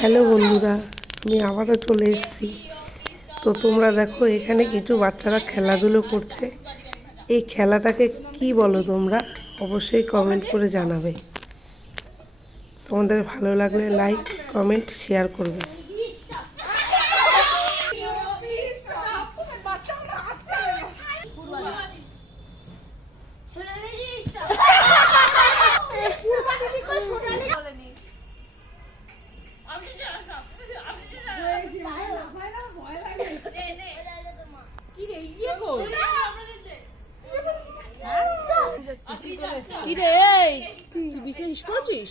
Hello বন্ধুরা, আমি আবারও চলে এসেছি। তো তোমরা দেখো, এখানে কিছু বাচ্চারা খেলাধুলো করছে। এই খেলাটাকে কি বলো তোমরা? অবশ্যই কমেন্ট করে জানাবে। তোমাদের ভালো লাগলে লাইক, কমেন্ট, শেয়ার করবে। কি রে তুই বিজনেস করছিস?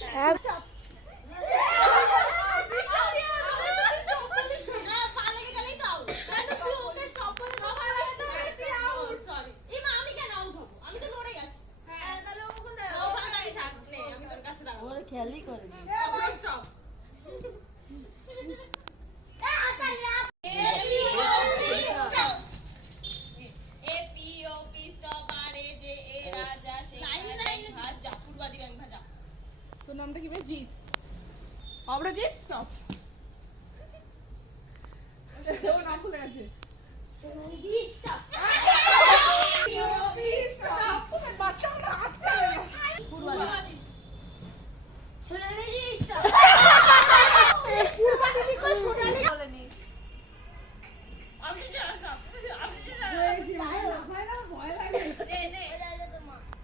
খেয়ালই করে তোর নামটা কি? জিৎ। অমরজিৎ। স্টপ। ওর নাম ভুলে গেছে।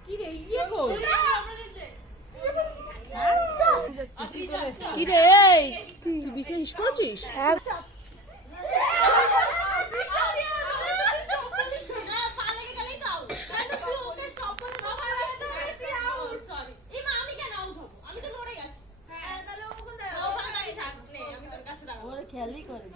কি রে ইয়ে কর কি রে তুই বিজনেস করছিস? খেয়ালই করে